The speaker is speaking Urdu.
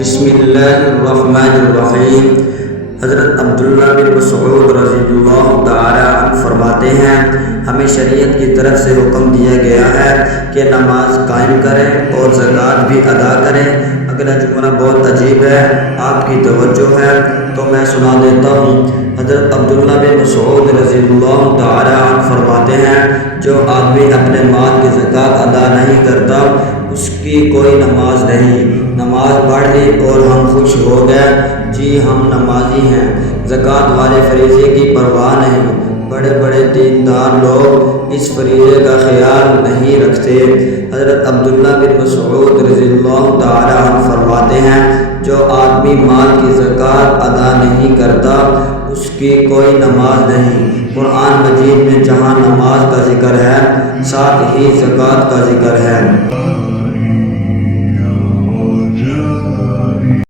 بسم اللہ الرحمن الرحیم۔ حضرت عبداللہ بن مسعود رضی اللہ تعالی عنہ فرماتے ہیں، ہمیں شریعت کی طرف سے حکم دیا گیا ہے کہ نماز قائم کریں اور زکوٰۃ بھی ادا کریں۔ اگلا جملہ بہت عجیب ہے، آپ کی توجہ ہے تو میں سنا دیتا ہوں۔ حضرت عبداللہ بن مسعود رضی اللہ تعالی عنہ فرماتے ہیں، جو آدمی اپنے مال کی زکوٰۃ ادا نہیں کرتا اس کی کوئی نماز نہیں۔ نماز پڑھ لی اور ہم خوش ہو گئے، جی ہم نمازی ہیں، زکوٰۃ والے فریضے کی پرواہ نہیں۔ بڑے بڑے دیندار لوگ اس فریضے کا خیال نہیں رکھتے۔ حضرت عبداللہ بن مسعود رضی اللہ تعالی عنہ فرماتے ہیں، جو آدمی مال کی زکوٰۃ ادا نہیں کرتا اس کی کوئی نماز نہیں۔ قرآن مجید میں جہاں نماز کا ذکر ہے ساتھ ہی زکوٰۃ کا ذکر ہے۔